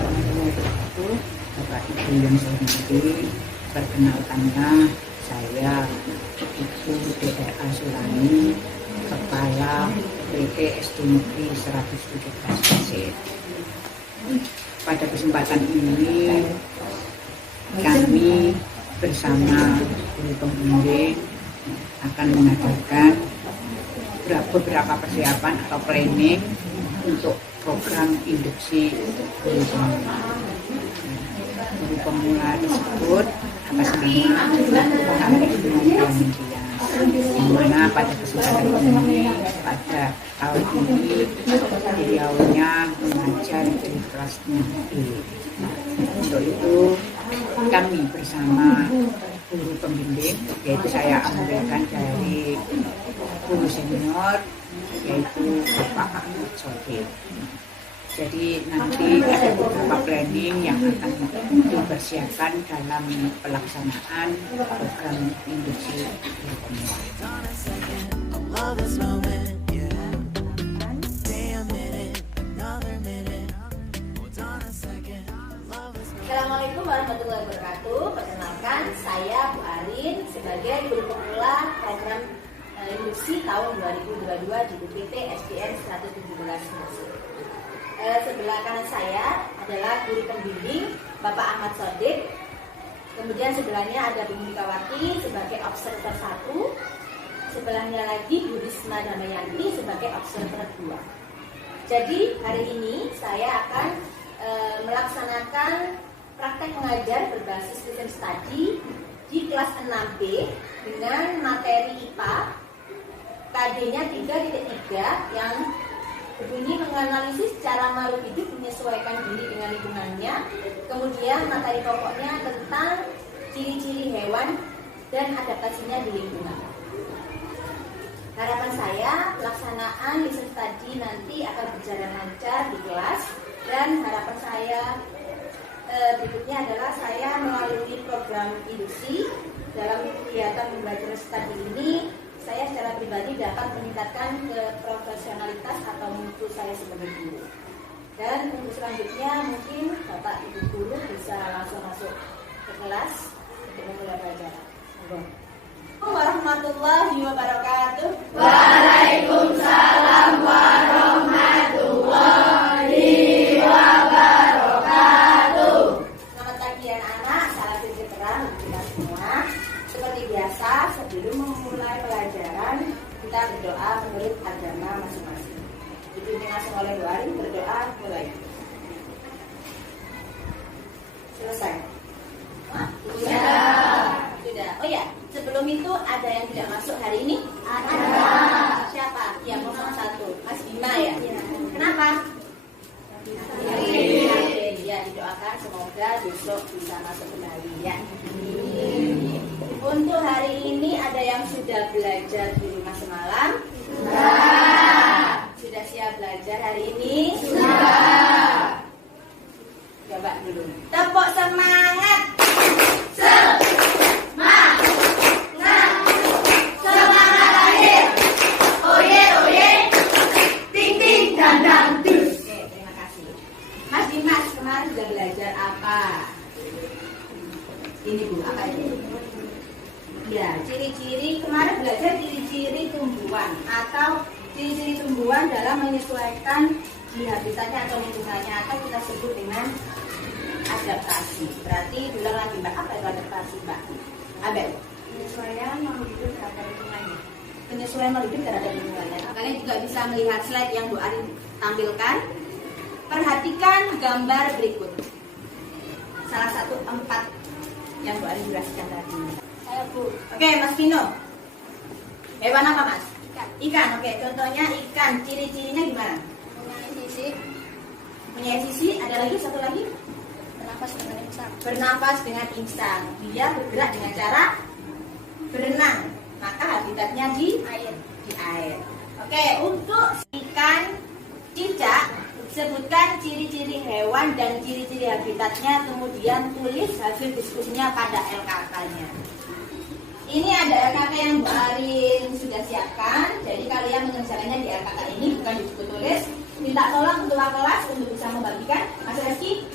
wabarakatuh. Bapak Ibu yang saya hormati, perkenalkannya saya Ibu DRA Sulani, Kepala PT SD Negeri 117 Gresik. Pada kesempatan ini kami bersama guru pembimbing akan mengajarkan beberapa persiapan atau planning untuk program induksi guru pemula. Guru pemula tersebut atas nama Arif Muhammad di mana pada kesempatan ini pada tahun ini beliaunya mengajar di kelasnya E. Untuk itu kami bersama guru pembimbing, yaitu saya ambilkan dari guru senior, yaitu Bapak Ahmad Sodik. Jadi nanti ada beberapa planning yang akan dipersiapkan dalam pelaksanaan program induksi guru pemula. Assalamualaikum warahmatullahi wabarakatuh. Perkenalkan, saya Bu Arin sebagai guru pemula program induksi tahun 2022 di UPT SDN 117 Gresik. Sebelah kanan saya adalah guru pembimbing Bapak Ahmad Sodik. Kemudian sebelahnya ada Bu Mikawati sebagai observer 1. Sebelahnya lagi Bu Risma Damayanti sebagai observer 2. Jadi hari ini saya akan melaksanakan praktek mengajar berbasis case study di kelas 6B dengan materi IPA KD-nya 3.3 yang berbunyi menganalisis cara makhluk hidup menyesuaikan diri dengan lingkungannya. Kemudian materi pokoknya tentang ciri-ciri hewan dan adaptasinya di lingkungan. Harapan saya pelaksanaan lesson study nanti akan berjalan lancar di kelas, dan harapan saya berikutnya adalah saya melalui program induksi dalam kegiatan pembelajaran studi ini, saya secara pribadi dapat meningkatkan profesionalitas atau mutu saya sebagai guru. Dan untuk selanjutnya mungkin Bapak Ibu guru bisa langsung masuk ke kelas untuk memulai pelajaran. Assalamualaikum warahmatullahi wabarakatuh. Waalaikumsalam warahmatullahi wabarakatuh. Selamat pagi anak-anak, salam sejahtera untuk kita semua. Seperti biasa, sebelum memulai pelajaran, kita berdoa menurut agama masing-masing. Dipimpin langsung oleh Bu Arin, berdoa mulai. Selesai? Sudah. Oh ya, sebelum itu ada yang tidak masuk hari ini? Ada. Siapa? Ya, ngomong satu. Mas Bima ya? Kenapa? Ya, didoakan semoga besok bisa masuk kembali ya. Untuk hari ini ada yang sudah belajar di rumah semalam? Sudah siap belajar hari ini? Sudah. Coba dulu. Tepuk semangat. Semangat lahir. Oye oye. Ting ting dan dangdut. Oke, terima kasih. Mas Dimas kemarin sudah belajar apa? Ini Bu, apa ini? Ya, ciri-ciri kemarin belajar ciri-ciri tumbuhan atau ciri-ciri tumbuhan dalam menyesuaikan di habitatnya atau lingkungannya, atau kita sebut dengan adaptasi. Berarti ulang lagi Mbak, apa itu adaptasi Mbak? Abel. Penyesuaian makhluk hidup terhadap lingkungannya. Penyesuaian makhluk hidup terhadap lingkungannya. Kalian juga bisa melihat slide yang Bu Arin tampilkan. Perhatikan gambar berikut. Salah satu 4 yang Bu Arin jelaskan tadi. Saya Bu. Oke, Mas Vino. Hewan apa Mas? Ikan. Ikan. Oke, contohnya ikan. Ciri-cirinya gimana? Punya sisi Punya sisi. Ada lagi satu lagi. bernafas dengan insang. Bernafas dengan insang. Dia bergerak dengan cara berenang. Maka habitatnya di Air. air. Oke, untuk ikan cicak, sebutkan ciri-ciri hewan dan ciri-ciri habitatnya, kemudian tulis hasil diskusinya pada LKK-nya. Ini ada LKK yang Bu Arin sudah siapkan, jadi kalian mengerjakannya di LKK ini, bukan di buku tulis. Minta tolong ketua kelas untuk bisa membagikan. Mas Reski,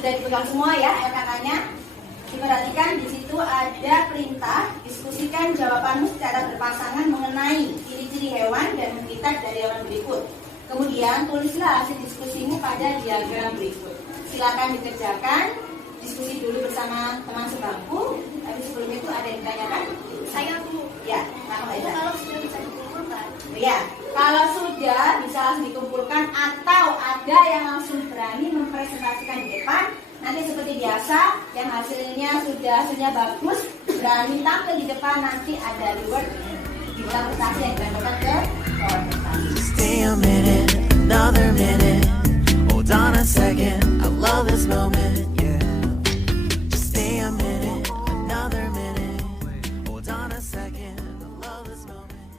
sudah dipegang semua ya LKK-nya. Diperhatikan di situ ada perintah diskusikan jawabanmu secara berpasangan mengenai ciri-ciri hewan dan habitat dari hewan berikut. Kemudian tulislah hasil diskusimu pada diagram berikut. Silakan dikerjakan. Diskusi dulu bersama teman sebangku. Tapi sebelum itu ada yang ditanyakan? Saya Bu. Ya, nama Itu Mbak kalau sudah bisa dikumpulkan. Ya, kalau sudah bisa langsung dikumpulkan atau ada yang langsung berani mempresentasikan di depan, nanti seperti biasa yang hasilnya bagus, berani tampil di depan, nanti ada reward di dalam prestasi yang dilakukan ke orang prestasi. Stay a minute, another minute. Hold on a second, I love this moment, yeah. Just stay a minute, another minute. Hold on a second, I love this moment.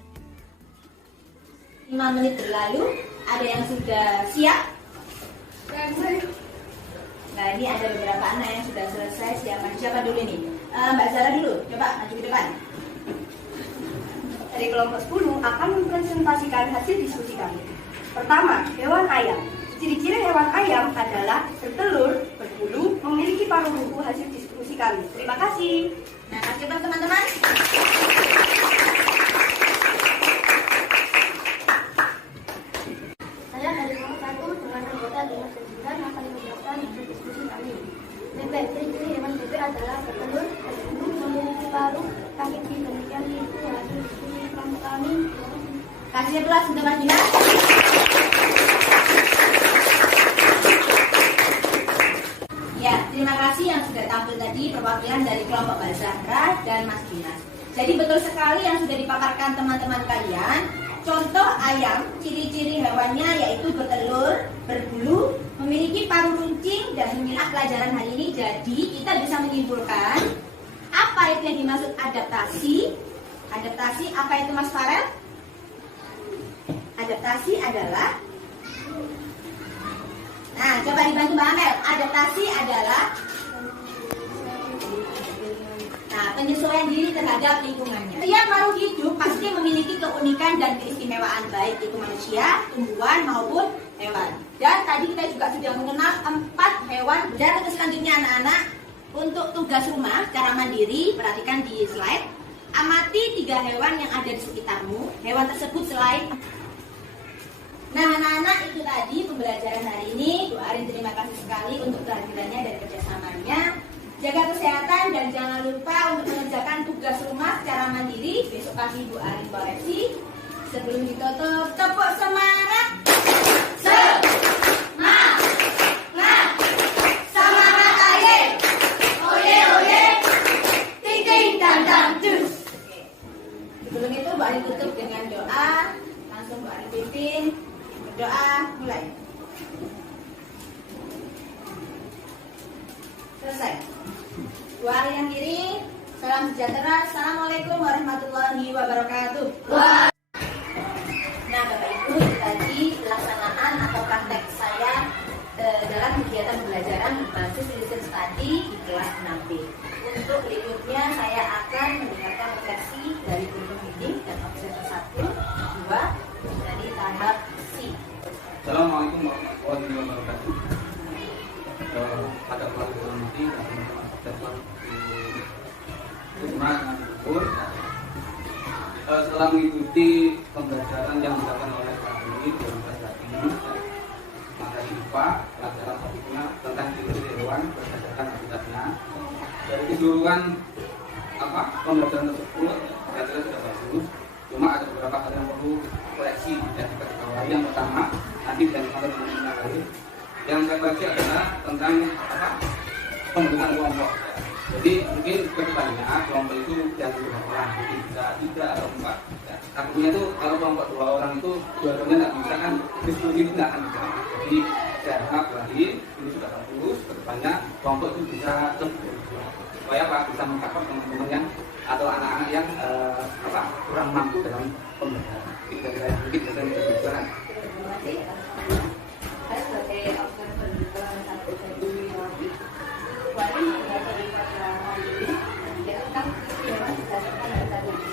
5 menit berlalu, ada yang sudah siap? Nah, ini ada beberapa anak yang sudah selesai siapan. Siapa dulu nih? Mbak Zara dulu, coba maju ke depan. Dari kelompok 10 akan mempresentasikan hasil diskusi kami. Pertama, hewan ayam. Ciri-ciri hewan ayam adalah bertelur, berbulu, memiliki paruh bumbu hasil diskusi kami. Terima kasih. Nah, kasih tepuk teman-teman. Saya dari kelompok 1 dengan anggota Dinas Pendidikan akan menjelaskan hasil diskusi kami. Bebek, ciri-ciri hewan bebek adalah bertelur, berbulu, memiliki paruh, kaki, demikian itu hasil diskusi kelompok kami. Kasih aplaus untuk Mas Dinas. Ya, terima kasih yang sudah tampil tadi perwakilan dari kelompok Mbak Zahra dan Mas Dinas. Jadi betul sekali yang sudah dipaparkan teman-teman kalian. Contoh ayam, ciri-ciri hewannya yaitu bertelur, berbulu, memiliki paruh runcing, dan inilah pelajaran hari ini. Jadi kita bisa menyimpulkan apa itu yang dimaksud adaptasi. Adaptasi apa itu Mas Farel? Adaptasi adalah, nah coba dibantu Mbak Amel. Adaptasi adalah penyesuaian diri terhadap lingkungannya. Setiap makhluk hidup pasti memiliki keunikan dan keistimewaan, baik itu manusia, tumbuhan maupun hewan. Dan tadi kita juga sudah mengenal 4 hewan. Dan untuk selanjutnya anak-anak, untuk tugas rumah secara mandiri, perhatikan di slide. Amati 3 hewan yang ada di sekitarmu. Hewan tersebut selain. Nah anak-anak, itu tadi pembelajaran hari ini. Bu Arin terima kasih sekali untuk kehadirannya dan kerjasamanya. Jaga kesehatan dan jangan lupa untuk mengerjakan tugas rumah secara mandiri. Besok pagi Bu Arin koreksi. Sebelum ditutup, tepuk semangat. Semangat aja. Oye oye. Ting ting dan dan dus. Oke. Sebelum itu Bu Arin tutup dengan doa. Langsung Bu Arin pimpin. Berdoa, mulai. Selesai. Dua hari yang kiri. Salam sejahtera. Assalamualaikum warahmatullahi wabarakatuh. Nah Bapak Ibu, tadi pelaksanaan atau praktek saya dalam kegiatan pembelajaran berbasis research study di kelas 6B. Untuk berikutnya saya akan mendengarkan refleksi dari guru pembimbing dan observer 1, 2 dari tahap C. Assalamualaikum warahmatullahi wabarakatuh. Pada pelajaran ini teman-teman observer Umat Nabiur setelah mengikuti pembelajaran yang dilakukan oleh Pak Dwi di kelas ini, maka IPA pelajaran topiknya tentang ciri-ciri hewan berdasarkan habitatnya. Dari keseluruhan pembelajaran tersebut saya kira sudah bagus. Cuma ada beberapa hal yang perlu koreksi dan diketahui. Yang pertama, nanti dilanjutkan oleh teman-teman lain. Yang saya koreksi adalah tentang pembentukan kelompok. Jadi mungkin kedepannya kelompok itu yang 2 orang, jadi bisa 3 atau 4. Ya, takutnya tuh kalau kelompok 2 orang itu dua-duanya nggak bisa kan, diskusi itu nggak akan bisa. Jadi saya harap lagi ini sudah bagus. Kedepannya kelompok itu bisa lebih supaya bisa mengcover teman-teman yang atau anak-anak yang kurang mampu dalam pembelajaran. Itu dari saya mungkin bisa menjadi Terima kasih. Saya sebagai observer di kelas 1 dan 2 Wali mengajar di program ini tentang hewan berdasarkan data dulu.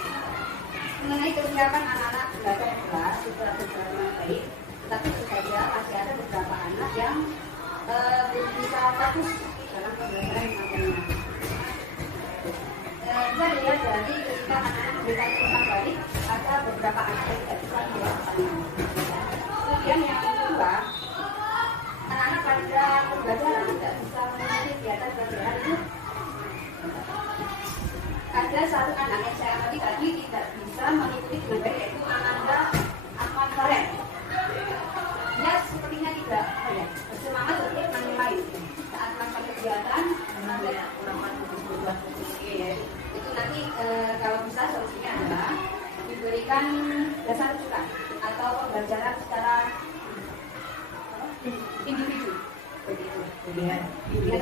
Mengenai kesiapan anak-anak belajar kelas itu berjalan baik, tetapi tentu saja masih ada beberapa anak yang belum bisa fokus dalam pembelajaran materi. Bisa dilihat dari ketika anak-anak memberikan umpan balik, ada beberapa aspek yang tidak bisa dilakukan. Kemudian yang kedua, anak-anak pada pembelajaran tidak bisa mengikuti kegiatan pelajaran itu. Ada satu anak yang saya amati tadi tidak bisa mengikuti dengan baik, yaitu Ananda Ahmad Farel. Dia sepertinya tidak bersemangat untuk menilai saat melakukan kegiatan. Itu nanti kalau bisa solusinya adalah diberikan dasar rujukan atau pembelajaran secara individu. Begitu. Pilihan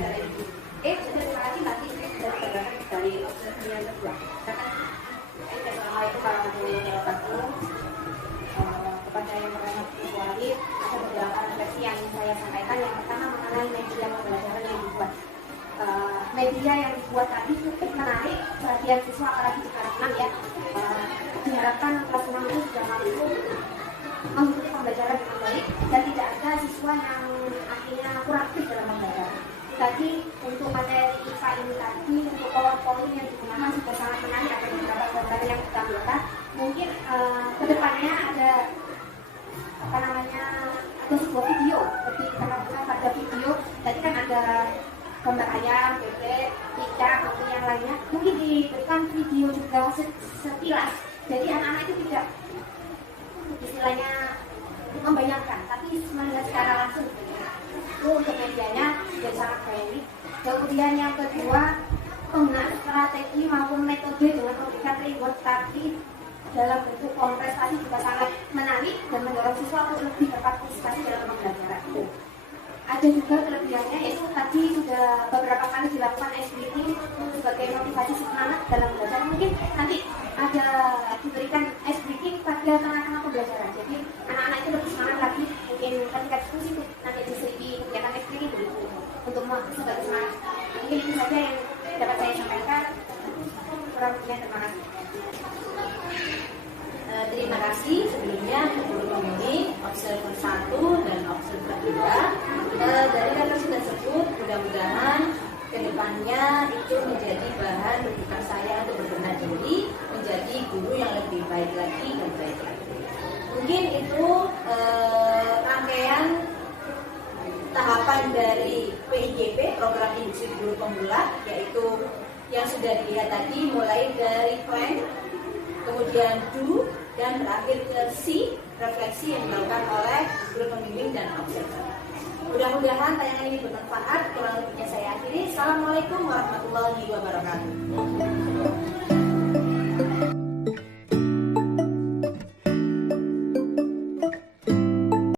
dari individu. Terima kasih nanti sudah terdapat dari observasi yang kedua. Assalamualaikum warahmatullahi wabarakatuh. Kepada yang bernama Wali, ada beberapa refleksi yang saya sampaikan. Yang pertama mengenai media pembelajaran yang dibuat. Media yang dibuat tadi cukup menarik perhatian siswa, apalagi di kelas 6 ya. Diharapkan kelas 6 itu sudah mampu mengikuti pembelajaran dengan baik dan tidak ada siswa yang akhirnya kurang aktif dalam pembelajaran. Tadi untuk materi IPA ini tadi, untuk PowerPoint yang digunakan sudah sangat menarik, ada beberapa gambar yang ditampilkan. Mungkin kedepannya ada ada sebuah video, lebih ditekankan pada video. Tadi kan ada gambar ayam, bebek, ikan, atau yang lainnya. Mungkin diberikan video juga sekilas. Jadi anak-anak itu tidak istilahnya membayangkan, tapi melihat secara langsung. Itu untuk medianya sudah sangat baik. Kemudian yang kedua, penggunaan strategi maupun metode dengan memberikan reward tapi dalam bentuk prestasi juga sangat menarik dan mendorong siswa untuk lebih berpartisipasi dalam pembelajaran itu. Ada juga kelebihannya, yaitu tadi sudah beberapa kali dilakukan ice breaking sebagai motivasi semangat dalam belajar. Mungkin nanti ada diberikan ice breaking pada tengah-tengah pembelajaran. Jadi anak-anak itu lebih semangat lagi. Mungkin ketika diskusi nanti disertai kegiatan ice breaking begitu untuk sebagai semangat. Mungkin itu saja yang dapat saya sampaikan. Kurang lebihnya terima kasih. Terima kasih sebelumnya guru pembimbing observer 1 dan observer 2. Dari refleksi tersebut mudah-mudahan kedepannya itu menjadi bahan rujukan saya untuk berbenah diri menjadi guru yang lebih baik lagi dan baik lagi. Mungkin itu rangkaian tahapan dari PIGP, program industri guru pemula, yaitu yang sudah dilihat tadi mulai dari plan, kemudian do, dan terakhir ke C, refleksi yang dilakukan oleh guru pembimbing dan observer. Mudah-mudahan tayangan ini bermanfaat. Kurang lebihnya saya akhiri. Assalamualaikum warahmatullahi wabarakatuh.